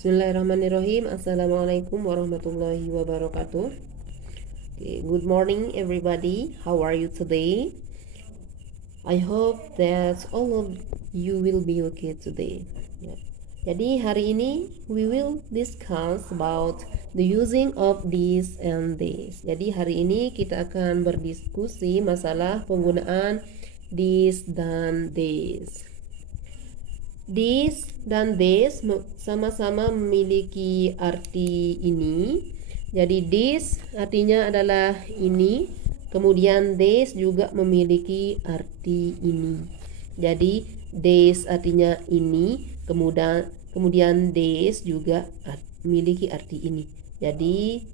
Bismillahirrahmanirrahim. Assalamualaikum warahmatullahi wabarakatuh. Okay, good morning everybody. How are you today? I hope that all of you will be okay today. Yeah. Jadi hari ini we will discuss about the using of this and this. Jadi hari ini kita akan berdiskusi masalah penggunaan this dan this. This dan this sama-sama memiliki arti ini. Jadi this artinya adalah ini, kemudian this juga memiliki arti ini. Jadi this artinya ini, kemudian this juga memiliki arti ini. Jadi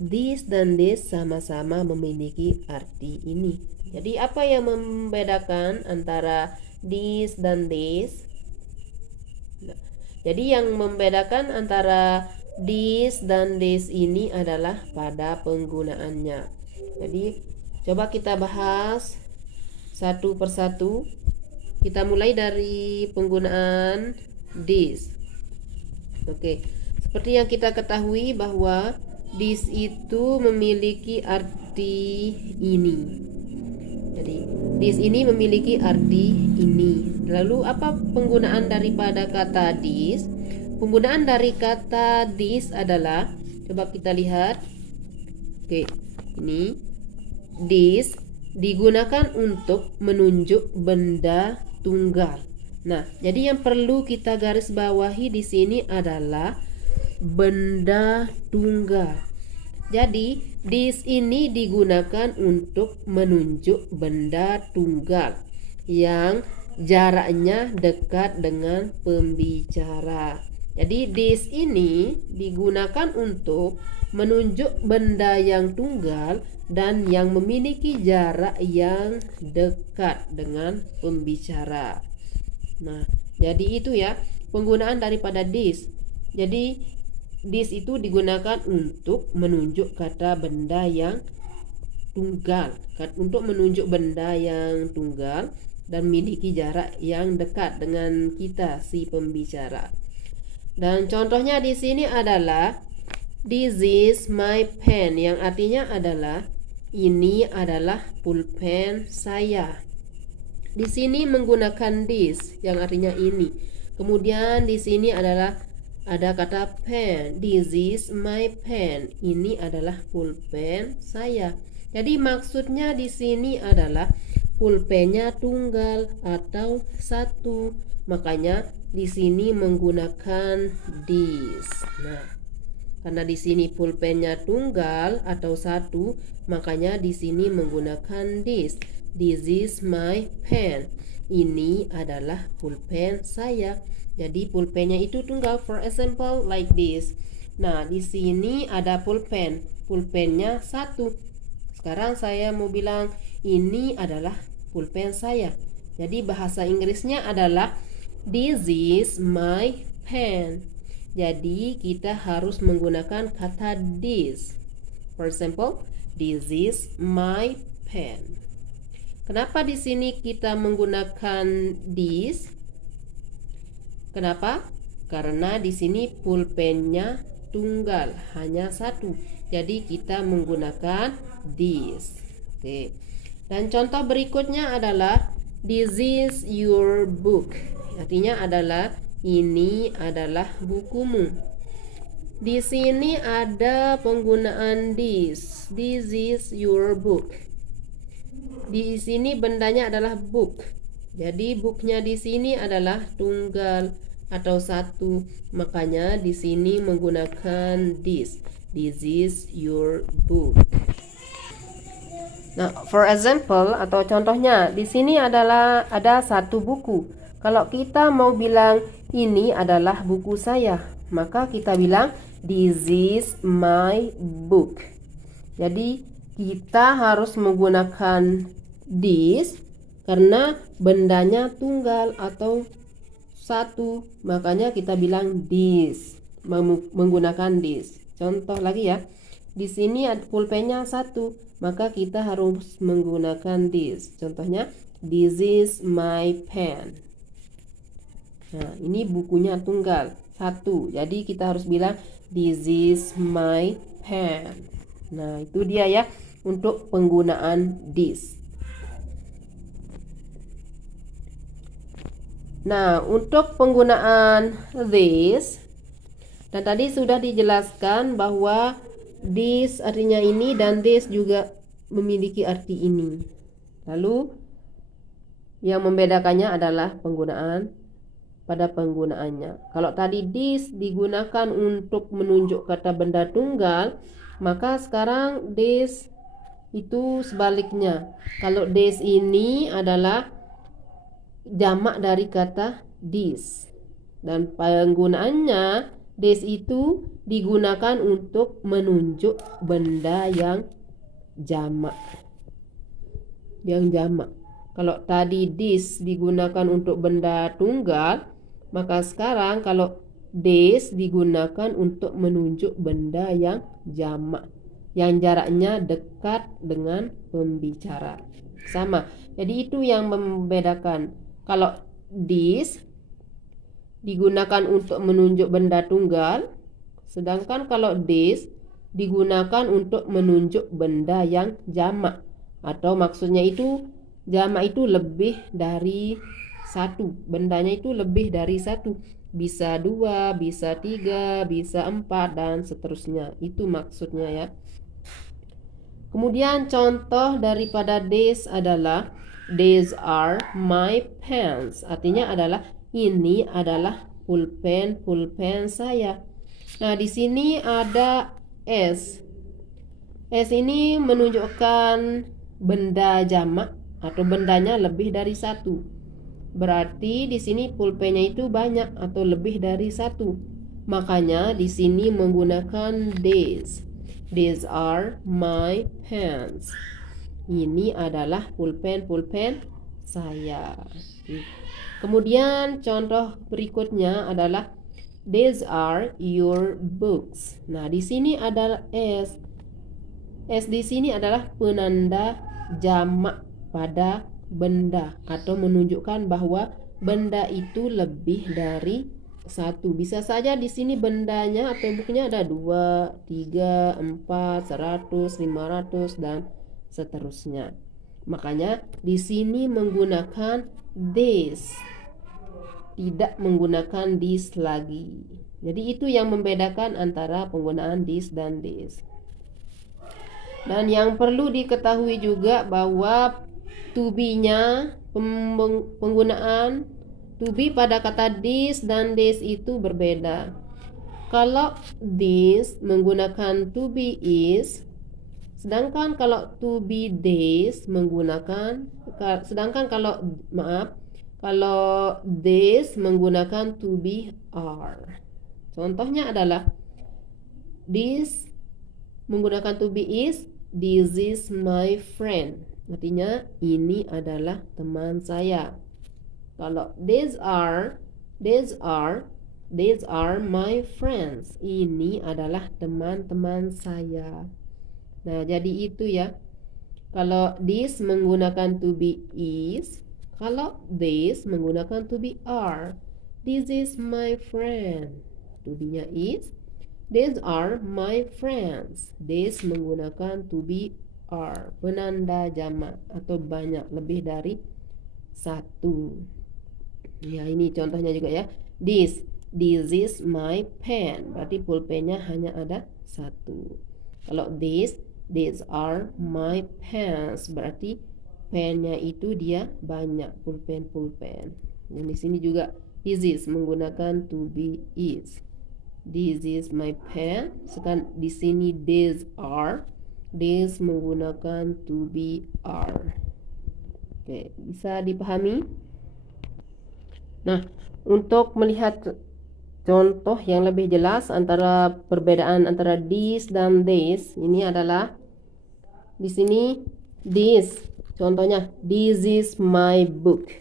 this dan this sama-sama memiliki arti ini. Jadi apa yang membedakan antara this dan this? Nah, jadi yang membedakan antara this dan this ini adalah pada penggunaannya. Jadi coba kita bahas satu persatu. Kita mulai dari penggunaan this. Oke, seperti yang kita ketahui bahwa this itu memiliki arti ini. Jadi this ini memiliki arti ini. Lalu apa penggunaan daripada kata this? Penggunaan dari kata this adalah, coba kita lihat. Oke, ini this digunakan untuk menunjuk benda tunggal. Nah, jadi yang perlu kita garis bawahi di sini adalah benda tunggal. Jadi this ini digunakan untuk menunjuk benda tunggal yang jaraknya dekat dengan pembicara. Jadi this ini digunakan untuk menunjuk benda yang tunggal dan yang memiliki jarak yang dekat dengan pembicara. Nah, jadi itu ya penggunaan daripada this. Jadi this itu digunakan untuk menunjuk kata benda yang tunggal, untuk menunjuk benda yang tunggal dan memiliki jarak yang dekat dengan kita si pembicara. Dan contohnya di sini adalah this is my pen, yang artinya adalah ini adalah pulpen saya. Di sini menggunakan this yang artinya ini. Kemudian di sini adalah ada kata pen. This is my pen. Ini adalah pulpen saya. Jadi maksudnya di sini adalah pulpennya tunggal atau satu. Makanya di sini menggunakan this. Nah, karena di sini pulpennya tunggal atau satu, makanya di sini menggunakan this. This is my pen. Ini adalah pulpen saya. Jadi pulpennya itu tunggal. For example like this. Nah, di sini ada pulpen. Pulpennya satu. Sekarang saya mau bilang ini adalah pulpen saya. Jadi bahasa Inggrisnya adalah this is my pen. Jadi kita harus menggunakan kata this. For example, this is my pen. Kenapa di sini kita menggunakan this? Kenapa? Karena di sini pulpennya tunggal, hanya satu. Jadi kita menggunakan this. Oke. Dan contoh berikutnya adalah this is your book. Artinya adalah ini adalah bukumu. Di sini ada penggunaan this. This is your book. Di sini bendanya adalah book. Jadi booknya di sini adalah tunggal atau satu, makanya di sini menggunakan this. This is your book. Nah, for example atau contohnya di sini adalah ada satu buku. Kalau kita mau bilang ini adalah buku saya, maka kita bilang this is my book. Jadi kita harus menggunakan this karena bendanya tunggal atau satu, makanya kita bilang this, menggunakan this. Contoh lagi ya, di sini pulpennya satu, maka kita harus menggunakan this. Contohnya, this is my pen. Nah, ini bukunya tunggal. satu. Jadi kita harus bilang this is my pen. Nah, itu dia ya untuk penggunaan this. Nah, untuk penggunaan this, dan tadi sudah dijelaskan bahwa this artinya ini dan this juga memiliki arti ini. Lalu yang membedakannya adalah pada penggunaannya. Kalau tadi this digunakan untuk menunjuk kata benda tunggal, maka sekarang this itu sebaliknya. Kalau this ini adalah jamak dari kata this, dan penggunaannya this itu digunakan untuk menunjuk benda yang jamak. Kalau tadi this digunakan untuk benda tunggal, maka sekarang kalau this digunakan untuk menunjuk benda yang jamak, yang jaraknya dekat dengan pembicara. Sama. Jadi itu yang membedakan. Kalau this digunakan untuk menunjuk benda tunggal, sedangkan kalau this digunakan untuk menunjuk benda yang jamak, atau maksudnya itu jamak itu lebih dari satu, bendanya itu lebih dari satu, bisa 2, bisa 3, bisa 4 dan seterusnya. Itu maksudnya ya. Kemudian contoh daripada this adalah these are my pens. Artinya adalah ini adalah pulpen saya. Nah, di sini ada S. S ini menunjukkan benda jamak atau bendanya lebih dari satu. Berarti di sini pulpennya itu banyak atau lebih dari satu. Makanya di sini menggunakan these. These are my pens. Ini adalah pulpen saya. Kemudian contoh berikutnya adalah these are your books. Nah, di sini adalah S. S di sini adalah penanda jamak pada benda atau menunjukkan bahwa benda itu lebih dari satu. Bisa saja di sini bendanya atau bukunya ada 2, 3, 4, 100, 500 dan seterusnya. Makanya di sini menggunakan this, tidak menggunakan this lagi. Jadi itu yang membedakan antara penggunaan this dan this. Dan yang perlu diketahui juga bahwa to be-nya, penggunaan to be pada kata this dan this itu berbeda. Kalau this menggunakan to be is, sedangkan kalau to be this menggunakan, kalau this menggunakan to be are. Contohnya adalah this menggunakan to be is, this is my friend. Artinya ini adalah teman saya. Kalau these are my friends. Ini adalah teman-teman saya. Nah, jadi itu ya. Kalau this menggunakan to be is, kalau this menggunakan to be are. This is my friend. To be-nya is. These are my friends. This menggunakan to be are, penanda jamak atau banyak, lebih dari satu. Ya, ini contohnya juga ya. This is my pen. Berarti pulpennya hanya ada satu. Kalau these are my pens. Berarti pennya itu dia banyak, pulpen. Dan di sini juga this is menggunakan to be is. This is my pen. Sekarang di sini these are. This menggunakan to be are. Oke, bisa dipahami? Nah, untuk melihat contoh yang lebih jelas antara perbedaan antara this dan this, ini adalah di sini this. Contohnya, this is my book.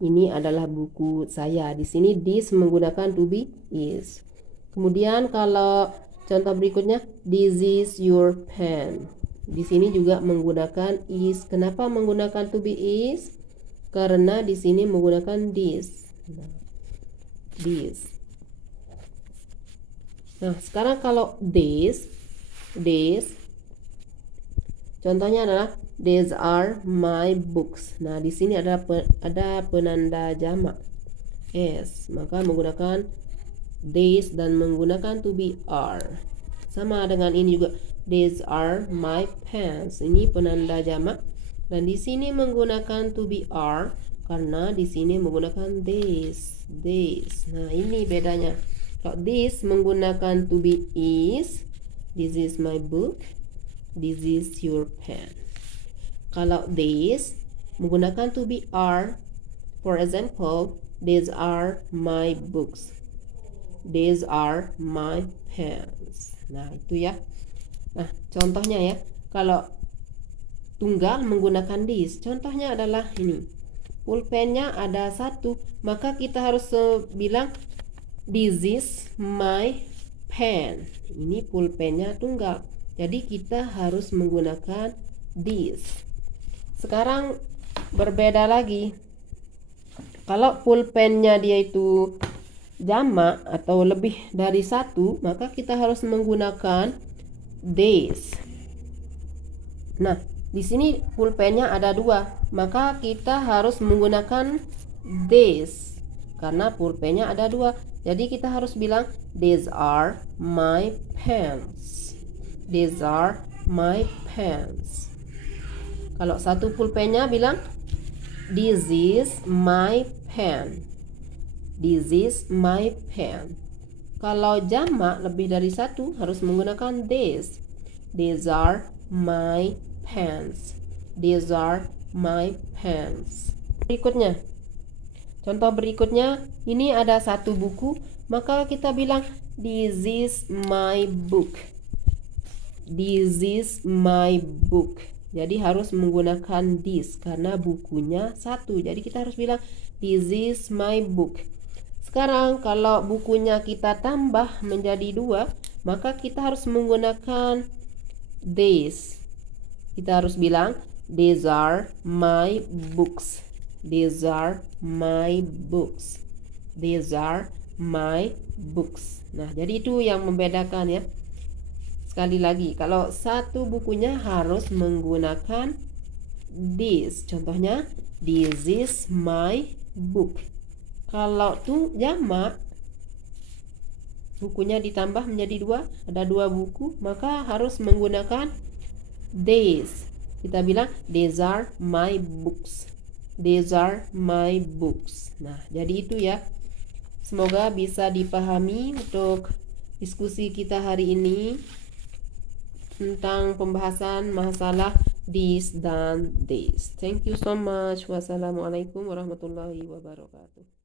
Ini adalah buku saya. Di sini this menggunakan to be is. Kemudian kalau contoh berikutnya, this is your pen. Di sini juga menggunakan is. Kenapa menggunakan to be is? Karena di sini menggunakan this. This. Nah, sekarang kalau these, contohnya adalah these are my books. Nah, di sini ada penanda jamak s, maka menggunakan these dan menggunakan to be are. Sama dengan ini juga, these are my pens. Ini penanda jamak dan di sini menggunakan to be are karena di sini menggunakan this. Nah, ini bedanya. Kalau this menggunakan to be is, this is my book, this is your pen. Kalau this menggunakan to be are, for example, these are my books, these are my pens. Nah, itu ya. Nah, contohnya ya, kalau tunggal menggunakan this, contohnya adalah ini. Pulpennya ada satu, maka kita harus bilang this is my pen. Ini pulpennya tunggal. Jadi kita harus menggunakan this. Sekarang berbeda lagi. Kalau pulpennya dia itu jamak atau lebih dari satu, maka kita harus menggunakan this. Nah, di sini pulpennya ada dua, maka kita harus menggunakan this karena pulpennya ada dua. Jadi kita harus bilang these are my pens. These are my pens. Kalau satu pulpennya bilang this is my pen. This is my pen. Kalau jamak lebih dari satu harus menggunakan this. These are my pens. These are my pens. Berikutnya, contoh berikutnya, ini ada satu buku, maka kita bilang this is my book. This is my book. Jadi harus menggunakan this karena bukunya satu. Jadi kita harus bilang this is my book. Sekarang kalau bukunya kita tambah menjadi dua, maka kita harus menggunakan this. Kita harus bilang these are my books. These are my books. These are my books. Nah, jadi itu yang membedakan ya. Sekali lagi, kalau satu bukunya harus menggunakan this. Contohnya, this is my book. Kalau tuh jamak, bukunya ditambah menjadi dua, ada dua buku, maka harus menggunakan this. Kita bilang these are my books. These are my books. Nah, jadi itu ya. Semoga bisa dipahami untuk diskusi kita hari ini tentang pembahasan masalah this dan this. Thank you so much. Wassalamualaikum warahmatullahi wabarakatuh.